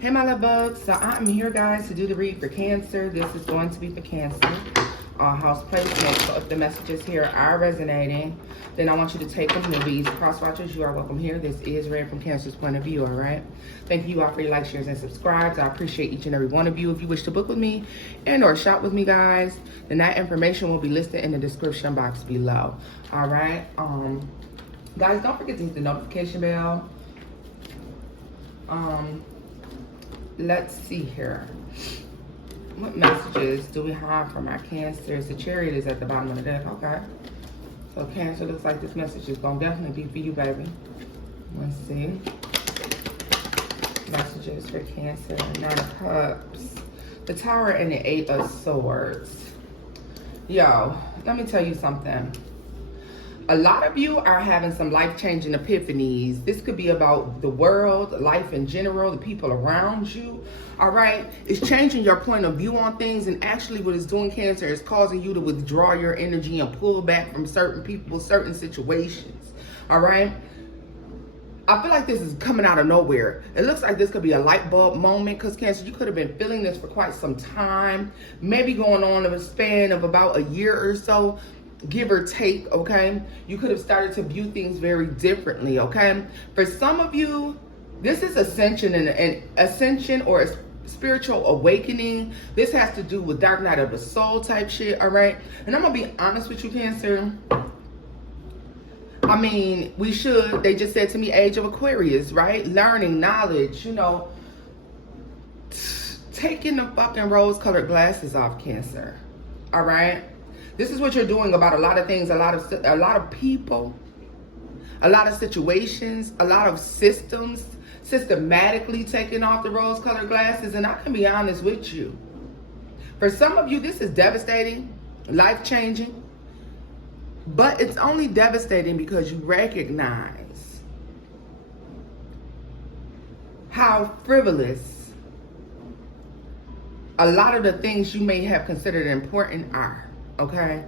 Hey my love bugs, so I'm here guys to do the read for Cancer. This is going to be for Cancer, house placement. So if the messages here are resonating, then I want you to take them newbies. Cross watchers, you are welcome here. This is read from Cancer's point of view, all right? Thank you all for your likes, shares, and subscribes. I appreciate each and every one of you. If you wish to book with me and or shop with me guys, then that information will be listed in the description box below, all right? Guys, don't forget to hit the notification bell. Let's see here. What messages do we have from our Cancers? The Chariot is at the bottom of the deck. Okay. So Cancer, looks like this message is going to definitely be for you, baby. Let's see. Messages for Cancer. 9 of Cups. The Tower and the 8 of Swords. Yo, let me tell you something. A lot of you are having some life-changing epiphanies. This could be about the world, life in general, the people around you, all right? It's changing your point of view on things, and actually what it's doing, Cancer, is causing you to withdraw your energy and pull back from certain people, certain situations, all right? I feel like this is coming out of nowhere. It looks like this could be a light bulb moment because Cancer, you could have been feeling this for quite some time, maybe going on in a span of about a year or so, give or take, okay? You could have started to view things very differently, okay? For some of you, this is ascension and an ascension or a spiritual awakening. This has to do with dark night of the soul type shit, all right? And I'm gonna be honest with you, Cancer. I mean, they just said to me, age of Aquarius, right? Learning, knowledge, you know, taking the fucking rose-colored glasses off, Cancer, all right? This is what you're doing about a lot of things, a lot of people, a lot of situations, a lot of systems, systematically taking off the rose-colored glasses. And I can be honest with you. For some of you, this is devastating, life-changing, but it's only devastating because you recognize how frivolous a lot of the things you may have considered important are. Okay,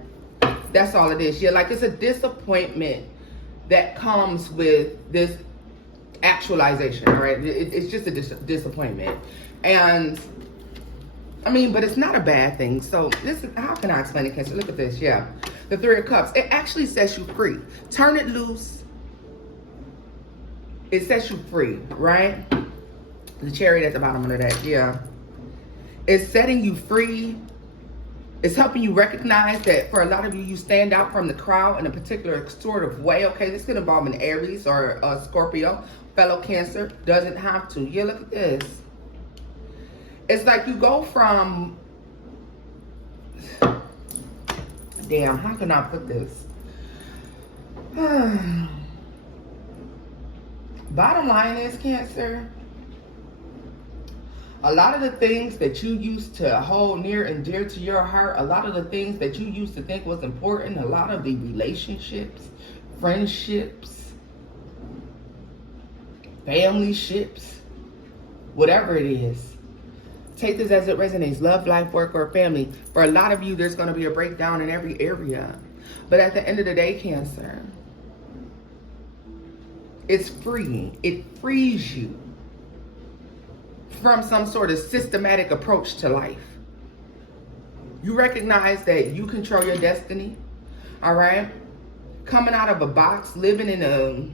that's all it is. Yeah, like it's a disappointment that comes with this actualization, all right? It's just a disappointment. And I mean, but it's not a bad thing. So this is, how can I explain it, Cancer? Look at this, yeah. The 3 of Cups, it actually sets you free. Turn it loose. It sets you free, right? The Chariot at the bottom of the deck, yeah. It's setting you free. It's helping you recognize that for a lot of you, you stand out from the crowd in a particular sort of way, okay? This could involve an Aries or a Scorpio. Fellow Cancer, doesn't have to. Yeah, look at this. It's like you go from... Damn, how can I put this? Bottom line is, Cancer, a lot of the things that you used to hold near and dear to your heart, a lot of the things that you used to think was important, a lot of the relationships, friendships, family ships, whatever it is, take this as it resonates. Love, life, work, or family. For a lot of you, there's going to be a breakdown in every area. But at the end of the day, Cancer, it's freeing. It frees you from some sort of systematic approach to life. You recognize that you control your destiny, all right? Coming out of a box, living in a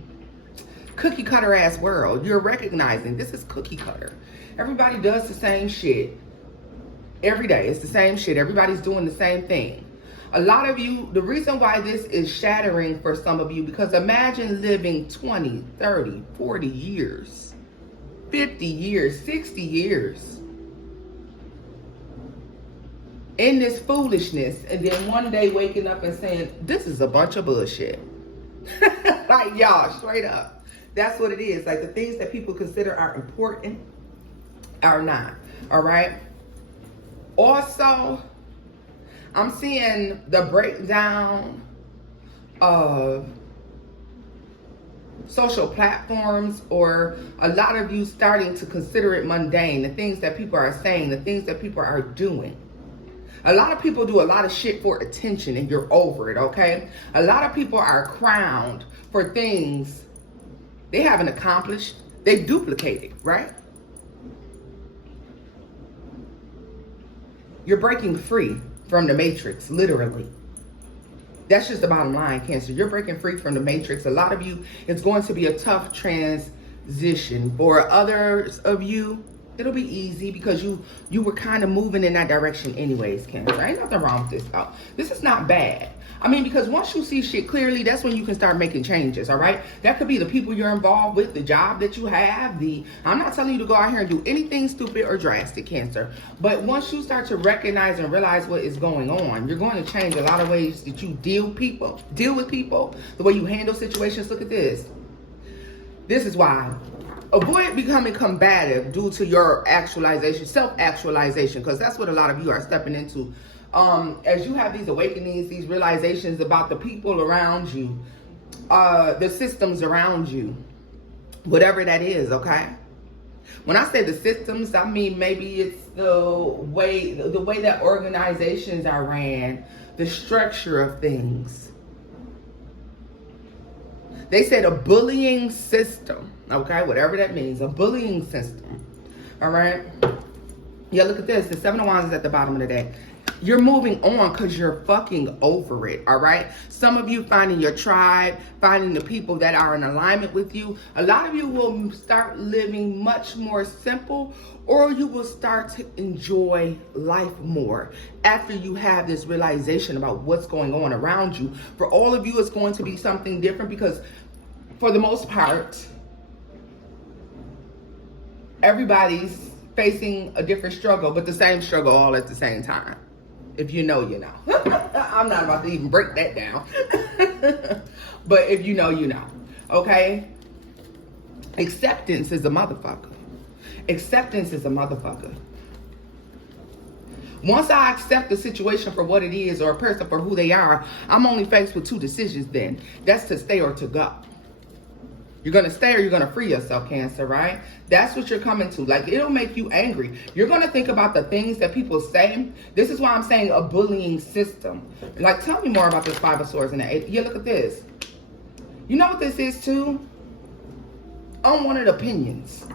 cookie cutter ass world, you're recognizing this is cookie cutter. Everybody does the same shit every day. It's the same shit. Everybody's doing the same thing. A lot of you, the reason why this is shattering for some of you, because imagine living 20, 30, 40 years, 50 years, 60 years in this foolishness, and then one day waking up and saying, this is a bunch of bullshit. Like, y'all, straight up. That's what it is. Like, the things that people consider are important are not, all right? Also, I'm seeing the breakdown of social platforms, or a lot of you starting to consider it mundane, the things that people are saying, the things that people are doing. A lot of people do a lot of shit for attention and you're over it, okay? A lot of people are crowned for things they haven't accomplished. They duplicated, right? You're breaking free from the matrix, literally. That's just the bottom line, Cancer. You're breaking free from the matrix. A lot of you, it's going to be a tough transition. For others of you, it'll be easy because you were kind of moving in that direction anyways, Cancer. Ain't nothing wrong with this, though. This is not bad. I mean, because once you see shit clearly, that's when you can start making changes, all right? That could be the people you're involved with, the job that you have, I'm not telling you to go out here and do anything stupid or drastic, Cancer. But once you start to recognize and realize what is going on, you're going to change a lot of ways that you deal with people, the way you handle situations. Look at this. This is why. Avoid becoming combative due to your actualization, self-actualization, because that's what a lot of you are stepping into. As you have these awakenings, these realizations about the people around you, the systems around you, whatever that is, okay? When I say the systems, I mean maybe it's the way that organizations are ran, the structure of things. They said a bullying system, okay? Whatever that means, a bullying system, all right? Yeah, look at this. The Seven of Wands is at the bottom of the deck. You're moving on because you're fucking over it, all right? Some of you finding your tribe, finding the people that are in alignment with you. A lot of you will start living much more simple, or you will start to enjoy life more after you have this realization about what's going on around you. For all of you, it's going to be something different because for the most part, everybody's facing a different struggle, but the same struggle all at the same time. If you know, you know. I'm not about to even break that down. But if you know, you know. Okay? Acceptance is a motherfucker. Acceptance is a motherfucker. Once I accept the situation for what it is or a person for who they are, I'm only faced with two decisions then. That's to stay or to go. You're going to stay or you're going to free yourself, Cancer, right? That's what you're coming to. Like, it'll make you angry. You're going to think about the things that people say. This is why I'm saying a bullying system. Like, tell me more about this Five of Swords and the Eight. Yeah, look at this. You know what this is, too? Unwanted opinions.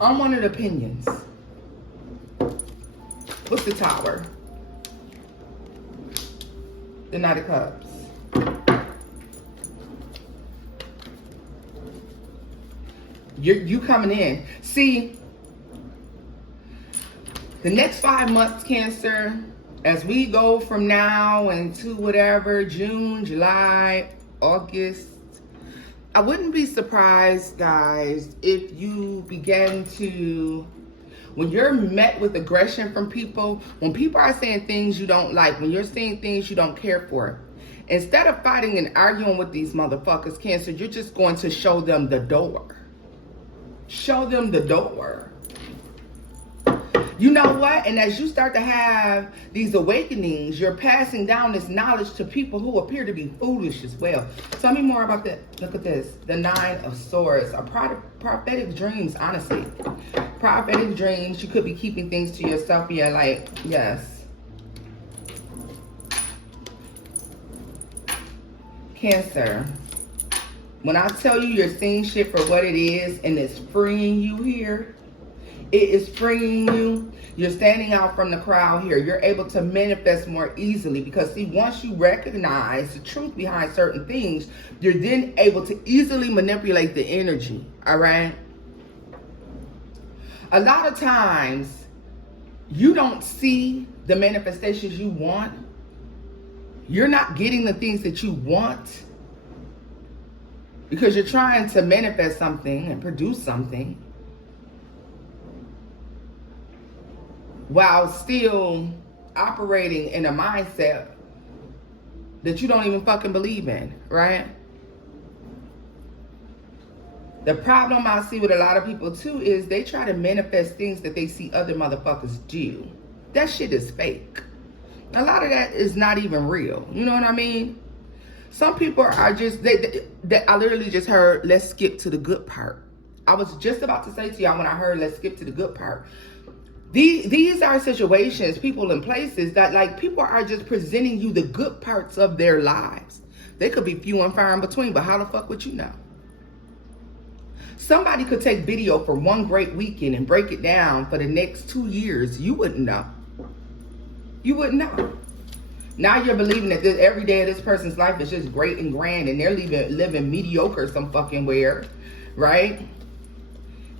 Unwanted opinions. What's the Tower? The Knight of Cups. You coming in. See, the next 5 months, Cancer, as we go from now into whatever, June, July, August, I wouldn't be surprised, guys, if you begin to, when you're met with aggression from people, when people are saying things you don't like, when you're saying things you don't care for, instead of fighting and arguing with these motherfuckers, Cancer, you're just going to show them the door. Show them the door. You know what? And as you start to have these awakenings, you're passing down this knowledge to people who appear to be foolish as well. Tell me more about that. Look at this. The Nine of Swords. Prophetic dreams, honestly. Prophetic dreams. You could be keeping things to yourself. Yeah, like, yes. Cancer. When I tell you you're seeing shit for what it is and it's freeing you here, it is freeing you. You're standing out from the crowd here. You're able to manifest more easily because, see, once you recognize the truth behind certain things, you're then able to easily manipulate the energy, all right? A lot of times, you don't see the manifestations you want. You're not getting the things that you want because you're trying to manifest something and produce something while still operating in a mindset that you don't even fucking believe in, right? The problem I see with a lot of people too is they try to manifest things that they see other motherfuckers do. That shit is fake. A lot of that is not even real. You know what I mean? Some people are just, I literally just heard, let's skip to the good part. I was just about to say to y'all when I heard, let's skip to the good part. These are situations, people and places that, like, people are just presenting you the good parts of their lives. They could be few and far in between, but how the fuck would you know? Somebody could take video for one great weekend and break it down for the next 2 years. You wouldn't know. You wouldn't know. Now you're believing that every day of this person's life is just great and grand, and they're living mediocre some fucking where, right?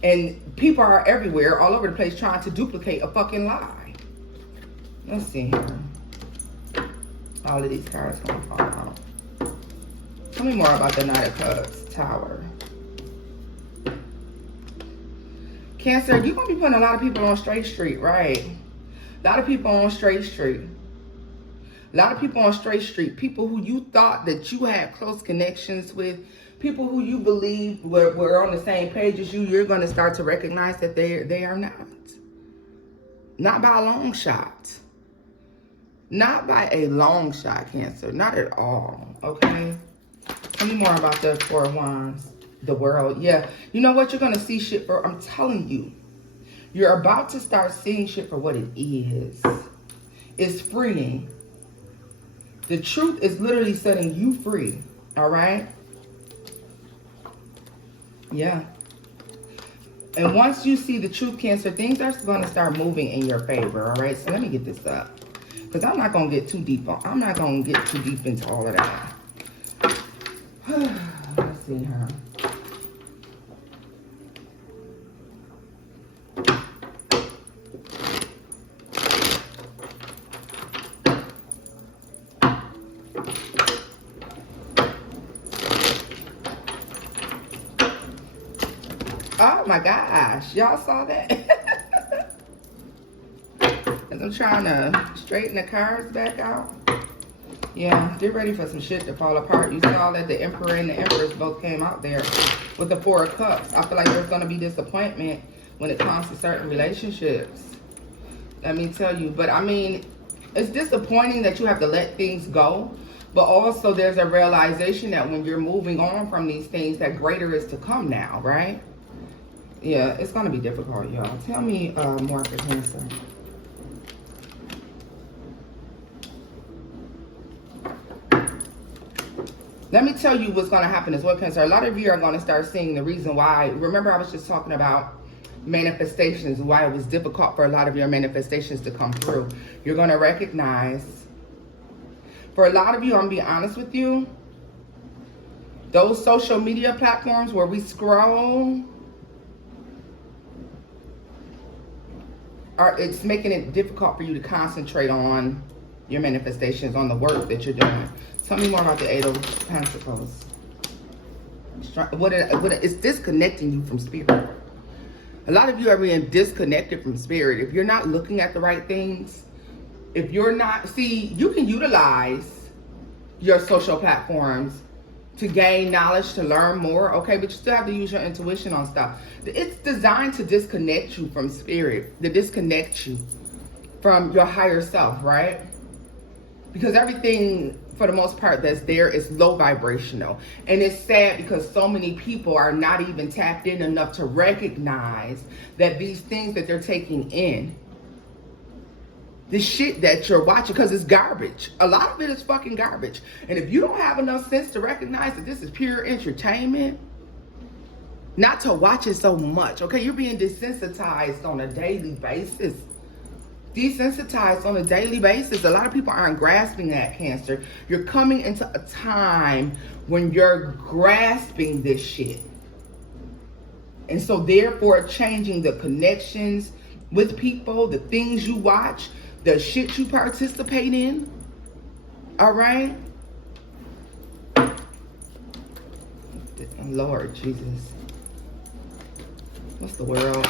And people are everywhere, all over the place, trying to duplicate a fucking lie. Let's see here. All of these cards gonna fall out. Tell me more about the Knight of Cups, Tower. Cancer, you're going to be putting a lot of people on straight street, right? A lot of people on straight street. A lot of people on straight street. People who you thought that you had close connections with. People who you believed were on the same page as you. You're going to start to recognize that they are not. Not by a long shot. Not by a long shot, Cancer. Not at all, okay? Tell me more about the Four of Wands. The World. Yeah. You know what? You're going to see shit for, I'm telling you. You're about to start seeing shit for what it is. It's freeing. The truth is literally setting you free. All right? Yeah. And once you see the truth, Cancer, things are going to start moving in your favor. All right? So let me get this up. Because I'm not going to get too deep on. I'm not going to get too deep into all of that. Let's see here. Oh my gosh, y'all saw that? As I'm trying to straighten the cards back out. Yeah, get ready for some shit to fall apart. You saw that the Emperor and the Empress both came out there with the Four of Cups. I feel like there's going to be disappointment when it comes to certain relationships. Let me tell you. But I mean, it's disappointing that you have to let things go. But also there's a realization that when you're moving on from these things, that greater is to come now, right? Yeah, it's going to be difficult, y'all. Tell me more for Cancer. Let me tell you what's going to happen as well, Cancer. A lot of you are going to start seeing the reason why. Remember, I was just talking about manifestations, why it was difficult for a lot of your manifestations to come through. You're going to recognize, for a lot of you, I'm going to be honest with you, those social media platforms where we scroll, it's making it difficult for you to concentrate on your manifestations, on the work that you're doing. Tell me more about the Eight of Pentacles. It's disconnecting you from spirit. A lot of you are being disconnected from spirit. If you're not looking at the right things, if you're not, see, you can utilize your social platforms to gain knowledge, to learn more, okay? But you still have to use your intuition on stuff. It's designed to disconnect you from spirit, to disconnect you from your higher self, right? Because everything, for the most part, that's there is low vibrational. And it's sad because so many people are not even tapped in enough to recognize that these things that they're taking in, the shit that you're watching, because it's garbage. A lot of it is fucking garbage. And if you don't have enough sense to recognize that this is pure entertainment, not to watch it so much, okay? You're being desensitized on a daily basis. Desensitized on a daily basis. A lot of people aren't grasping that, Cancer. You're coming into a time when you're grasping this shit. And so therefore changing the connections with people, the things you watch, the shit you participate in. All right? Lord Jesus. What's the world?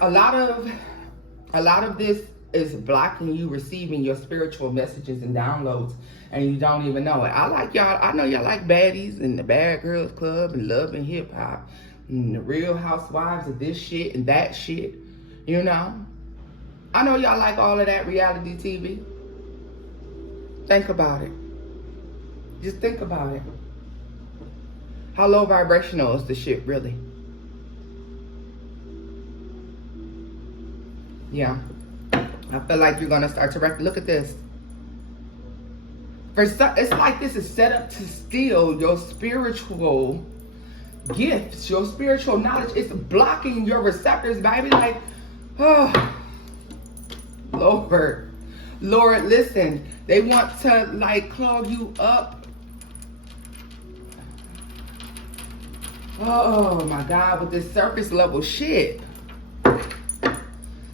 A lot of this is blocking you receiving your spiritual messages and downloads, and you don't even know it. I like y'all. I know y'all like baddies and the Bad Girls Club and Love and Hip Hop and the Real Housewives of this shit and that shit. You know, I know y'all like all of that reality TV. Think about it. Just think about it. How low vibrational is the shit really? Yeah. I feel like you're going to start to look at this. It's like this is set up to steal your spiritual gifts, your spiritual knowledge. It's blocking your receptors, baby. Like, oh, Lord, listen. They want to like clog you up. Oh my God, with this surface level shit.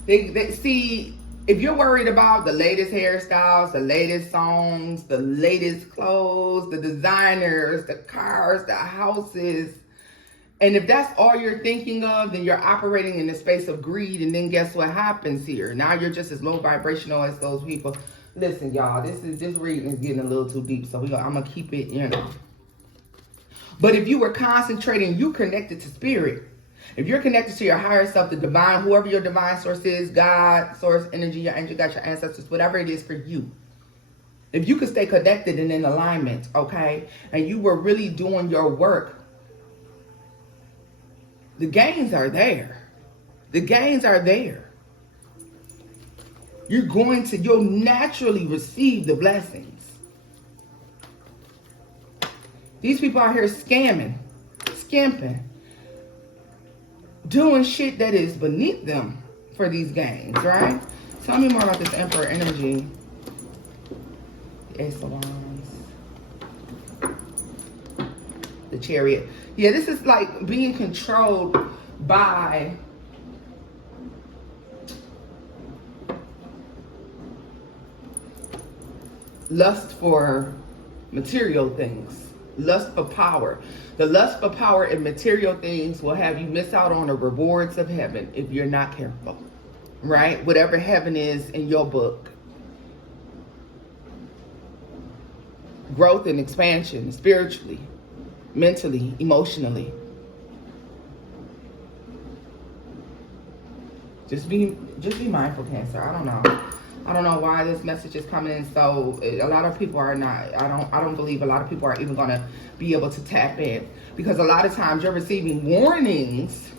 They see, if you're worried about the latest hairstyles, the latest songs, the latest clothes, the designers, the cars, the houses, and if that's all you're thinking of, then you're operating in the space of greed. And then guess what happens here? Now you're just as low vibrational as those people. Listen, y'all, this reading is getting a little too deep, so I'm gonna keep it, you know. But if you were concentrating, you connected to spirit. If you're connected to your higher self, the divine, whoever your divine source is, God, source, energy, your angel, got your ancestors, whatever it is for you. If you could stay connected and in alignment, okay, and you were really doing your work, the gains are there. The gains are there. You'll naturally receive the blessings. These people out here scamming, skimping, doing shit that is beneath them for these gains, right? Tell me more about this Emperor energy. The Ace of Wands. The Chariot. Yeah, this is like being controlled by lust for material things. Lust for power. The lust for power and material things will have you miss out on the rewards of heaven if you're not careful, right? Whatever heaven is in your book. Growth and expansion spiritually, mentally, emotionally. Just be mindful, Cancer. I don't know why this message is coming in. So a lot of people are not, I don't believe a lot of people are even going to be able to tap in, because a lot of times you're receiving warnings,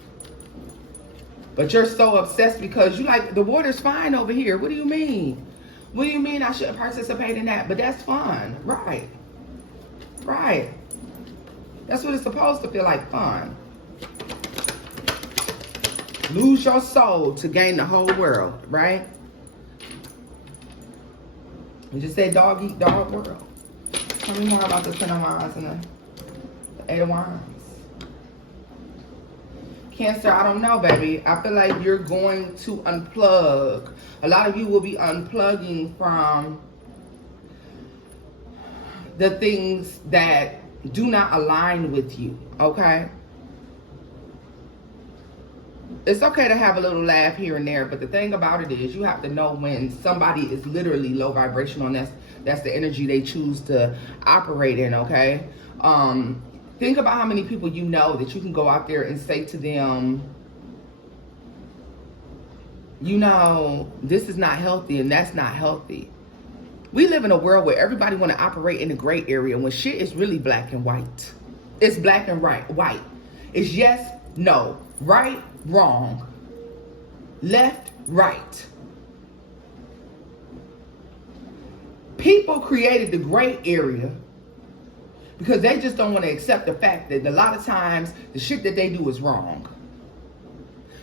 but you're so obsessed because you like, the water's fine over here. What do you mean? What do you mean I shouldn't participate in that? But that's fun. Right. Right. That's what it's supposed to feel like, fun. Lose your soul to gain the whole world, right? We just said dog eat dog world. Tell me more about the Ten of Wands and the Eight of Wands. Cancer, I don't know, baby. I feel like you're going to unplug. A lot of you will be unplugging from the things that do not align with you, okay? It's okay to have a little laugh here and there, but the thing about it is you have to know when somebody is literally low vibrational, and that's the energy they choose to operate in, okay? Think about how many people you know that you can go out there and say to them, you know, this is not healthy and that's not healthy. We live in a world where everybody want to operate in the gray area when shit is really black and white. It's black and white. It's yes, no, right, wrong, left, right. People created the gray area because they just don't want to accept the fact that a lot of times the shit that they do is wrong.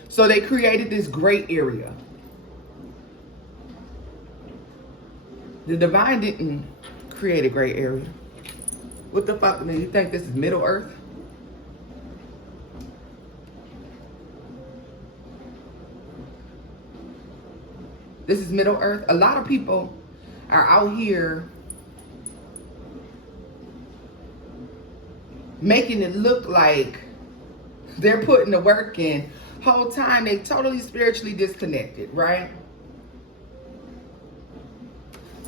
So they created this gray area. The divine didn't create a gray area. What the fuck? Do you think this is Middle Earth? This is Middle Earth. A lot of people are out here making it look like they're putting the work in. Whole time they totally spiritually disconnected, right?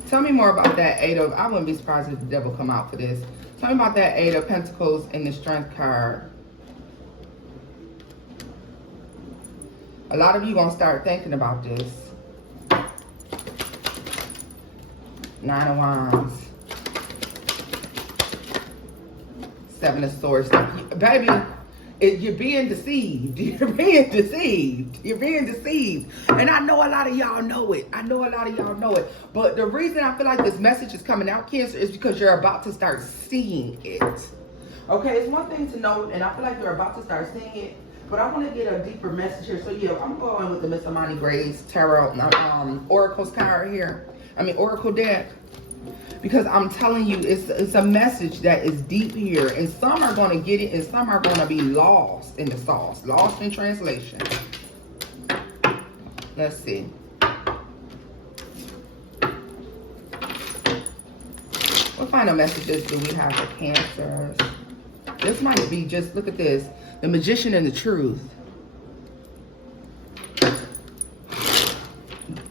Tell me more about that I wouldn't be surprised if the devil come out for this. Tell me about that Eight of Pentacles and the Strength card. A lot of you gonna start thinking about this. Nine of Wands. Seven of Swords. Baby, You're being deceived. You're being deceived. You're being deceived. And I know a lot of y'all know it. I know a lot of y'all know it. But the reason I feel like this message is coming out, Cancer, is because you're about to start seeing it. Okay, it's one thing to know, and I feel like you're about to start seeing it. But I want to get a deeper message here. So yeah, I'm going with the Miss Amani Grace Tarot Oracle card here. Oracle deck. Because I'm telling you, it's a message that is deep here. And some are going to get it, and some are going to be lost in the sauce. Lost in translation. Let's see. What kind of messages do we have for Cancers? This might be just, look at this. The Magician and the Truth.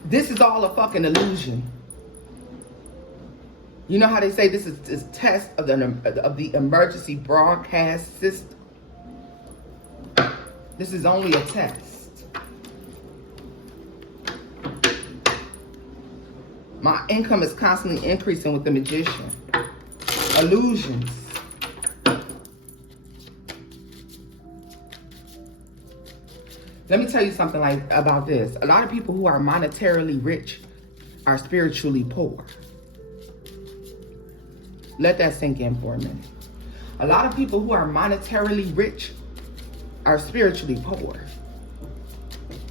This is all a fucking illusion. You know how they say this is a test of the emergency broadcast system? This is only a test. My income is constantly increasing with the Magician. Illusions. Let me tell you something about this. A lot of people who are monetarily rich are spiritually poor. Let that sink in for a minute. A lot of people who are monetarily rich are spiritually poor.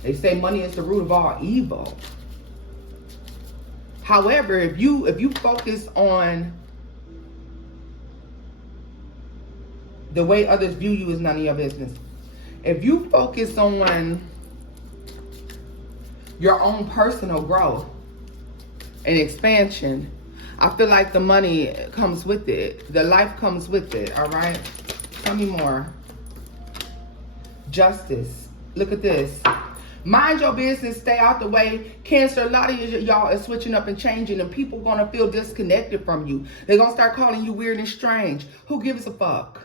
They say money is the root of all evil. However, if you focus on the way others view you is none of your business. If you focus on your own personal growth and expansion, I feel like the money comes with it. The life comes with it, all right? Tell me more. Justice. Look at this. Mind your business. Stay out the way. Cancer, a lot of y'all are switching up and changing, and people going to feel disconnected from you. They're going to start calling you weird and strange. Who gives a fuck?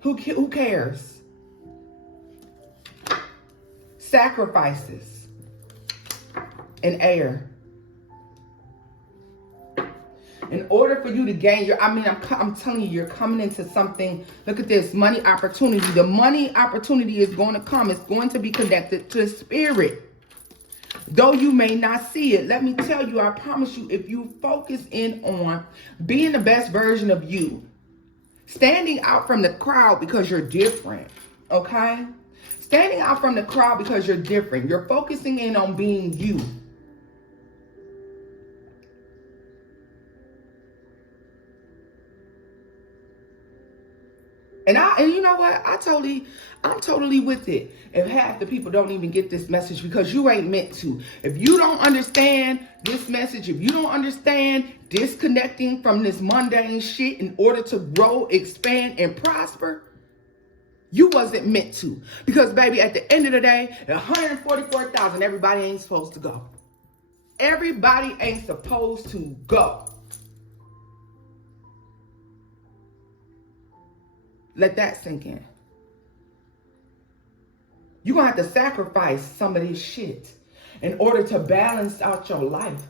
Who cares? Sacrifices. And air. In order for you to gain I'm telling you, you're coming into something. Look at this, money opportunity. The money opportunity is going to come. It's going to be connected to spirit. Though you may not see it, let me tell you, I promise you, if you focus in on being the best version of you, standing out from the crowd because you're different, okay? Standing out from the crowd because you're different. You're focusing in on being you. And you know what? I'm totally with it. If half the people don't even get this message because you ain't meant to. If you don't understand this message, if you don't understand disconnecting from this mundane shit in order to grow, expand, and prosper, you wasn't meant to. Because, baby, at the end of the day, 144,000, everybody ain't supposed to go. Everybody ain't supposed to go. Let that sink in. You're going to have to sacrifice some of this shit in order to balance out your life.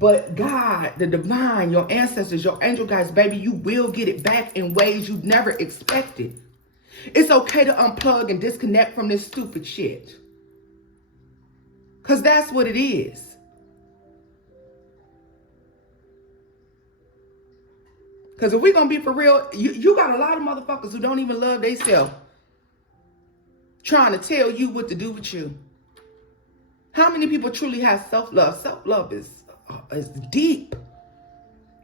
But God, the divine, your ancestors, your angel guides, baby, you will get it back in ways you never expected. It's okay to unplug and disconnect from this stupid shit. Because that's what it is. Because if we're going to be for real, you got a lot of motherfuckers who don't even love themselves trying to tell you what to do with you. How many people truly have self-love? Self-love is deep.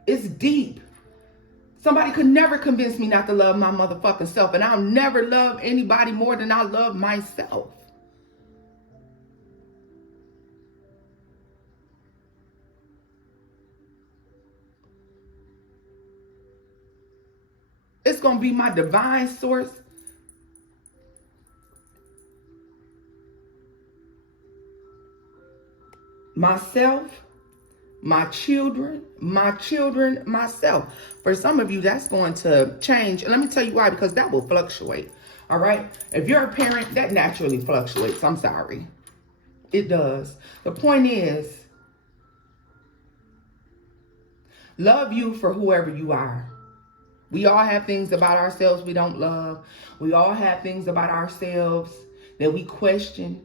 It's deep. Somebody could never convince me not to love my motherfucking self. And I'll never love anybody more than I love myself. It's going to be my divine source. Myself, my children, myself. For some of you, that's going to change. And let me tell you why, because that will fluctuate. All right? If you're a parent, that naturally fluctuates. I'm sorry. It does. The point is, love you for whoever you are. We all have things about ourselves we don't love. We all have things about ourselves that we question.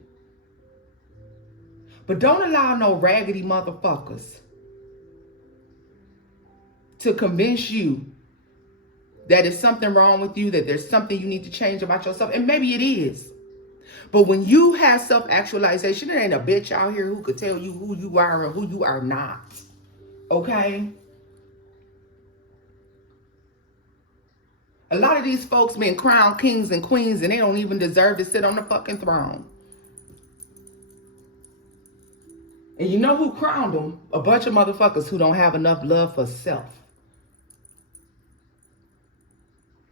But don't allow no raggedy motherfuckers to convince you that there's something wrong with you, that there's something you need to change about yourself. And maybe it is. But when you have self-actualization, there ain't a bitch out here who could tell you who you are and who you are not. Okay? A lot of these folks been crowned kings and queens and they don't even deserve to sit on the fucking throne. And you know who crowned them? A bunch of motherfuckers who don't have enough love for self.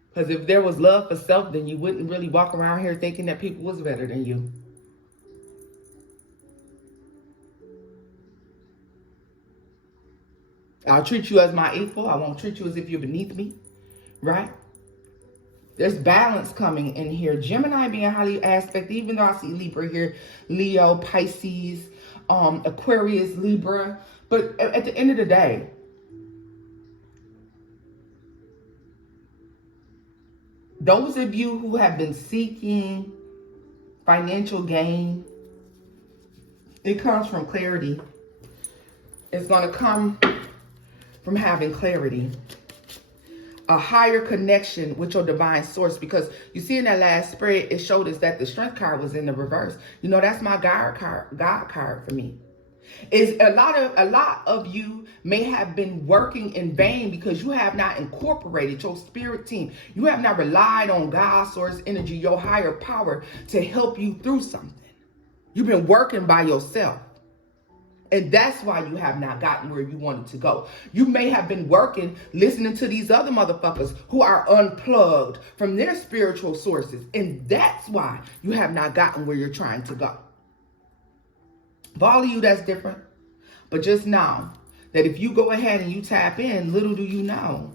Because if there was love for self, then you wouldn't really walk around here thinking that people was better than you. I'll treat you as my equal. I won't treat you as if you're beneath me. Right? There's balance coming in here. Gemini being highly aspect, even though I see Libra here, Leo, Pisces, Aquarius, Libra. But at the end of the day, those of you who have been seeking financial gain, it comes from clarity. It's going to come from having clarity. A higher connection with your divine source, because you see in that last spread, it showed us that the strength card was in the reverse. You know, that's my God card for me. Is a lot of you may have been working in vain because you have not incorporated your spirit team. You have not relied on God, source energy, your higher power to help you through something. You've been working by yourself. And that's why you have not gotten where you wanted to go. You may have been working, listening to these other motherfuckers who are unplugged from their spiritual sources. And that's why you have not gotten where you're trying to go. For all of you, that's different. But just know that if you go ahead and you tap in, little do you know,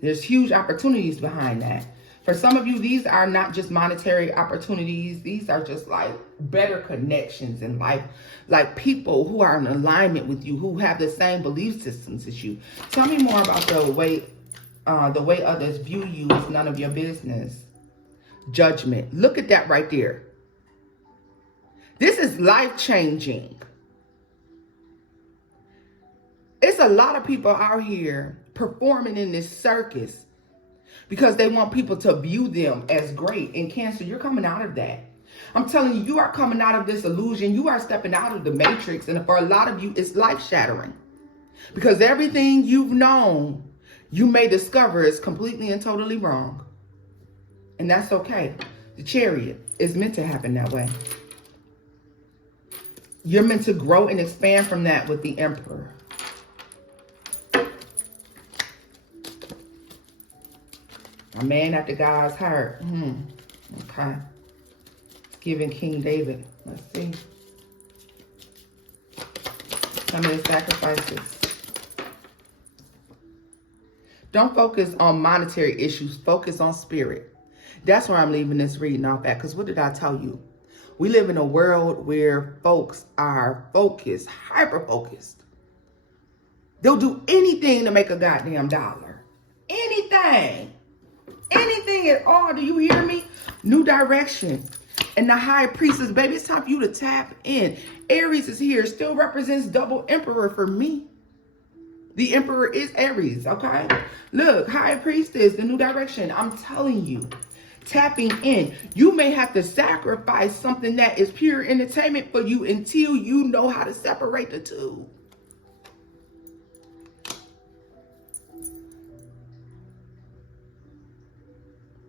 there's huge opportunities behind that. For some of you, these are not just monetary opportunities. These are just like better connections in life. Like people who are in alignment with you, who have the same belief systems as you. Tell me more about the way others view you is none of your business. Judgment. Look at that right there. This is life-changing. It's a lot of people out here performing in this circus because they want people to view them as great. In Cancer, you're coming out of that. I'm telling you, you are coming out of this illusion. You are stepping out of the matrix. And for a lot of you, it's life-shattering. Because everything you've known, you may discover is completely and totally wrong. And that's okay. The Chariot is meant to happen that way. You're meant to grow and expand from that with the Emperor. A man after God's heart. Okay. Giving King David. Let's see. Some of the sacrifices. Don't focus on monetary issues. Focus on spirit. That's where I'm leaving this reading off at. Because what did I tell you? We live in a world where folks are focused, hyper-focused. They'll do anything to make a goddamn dollar. Anything. Anything at all. Do you hear me? New direction. And the High Priestess, baby, it's time for you to tap in. Aries is here. Still represents double Emperor for me. The Emperor is Aries, okay? Look, High Priestess, the new direction. I'm telling you. Tapping in. You may have to sacrifice something that is pure entertainment for you until you know how to separate the two.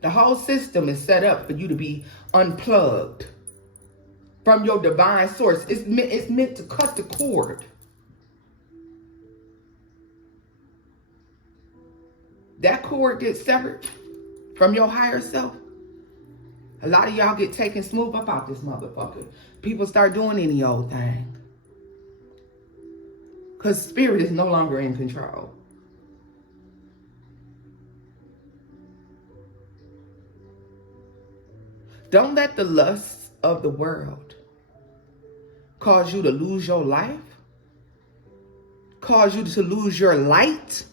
The whole system is set up for you to be unplugged from your divine source. It's meant to cut the cord. That cord gets severed from your higher self. A lot of y'all get taken smooth up out this motherfucker. People start doing any old thing. Because spirit is no longer in control. Don't let the lusts of the world cause you to lose your life. cause you to lose your light?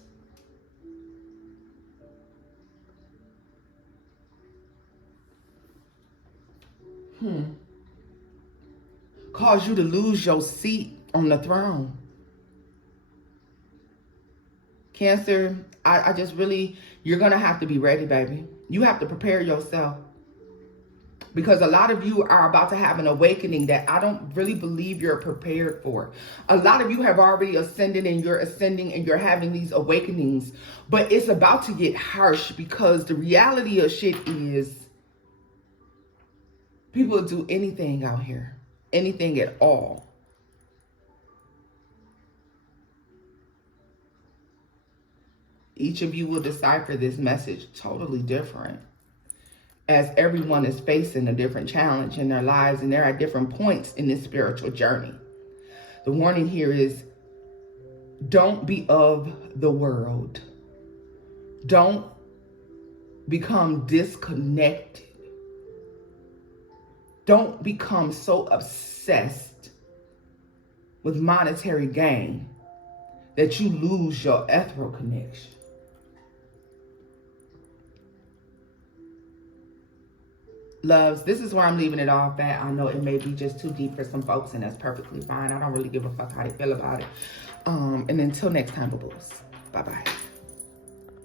Cause you to lose your seat on the throne? Cancer, I just really, you're going to have to be ready, baby. You have to prepare yourself. Because a lot of you are about to have an awakening that I don't really believe you're prepared for. A lot of you have already ascended and you're ascending and you're having these awakenings. But it's about to get harsh because the reality of shit is people will do anything out here. Anything at all. Each of you will decipher this message totally different, as everyone is facing a different challenge in their lives and they're at different points in this spiritual journey. The warning here is, don't be of the world. Don't become disconnected. Don't become so obsessed with monetary gain that you lose your ethereal connection. Loves, this is where I'm leaving it off at. I know it may be just too deep for some folks, and that's perfectly fine. I don't really give a fuck how they feel about it. And until next time, boo-boos. Bye-bye.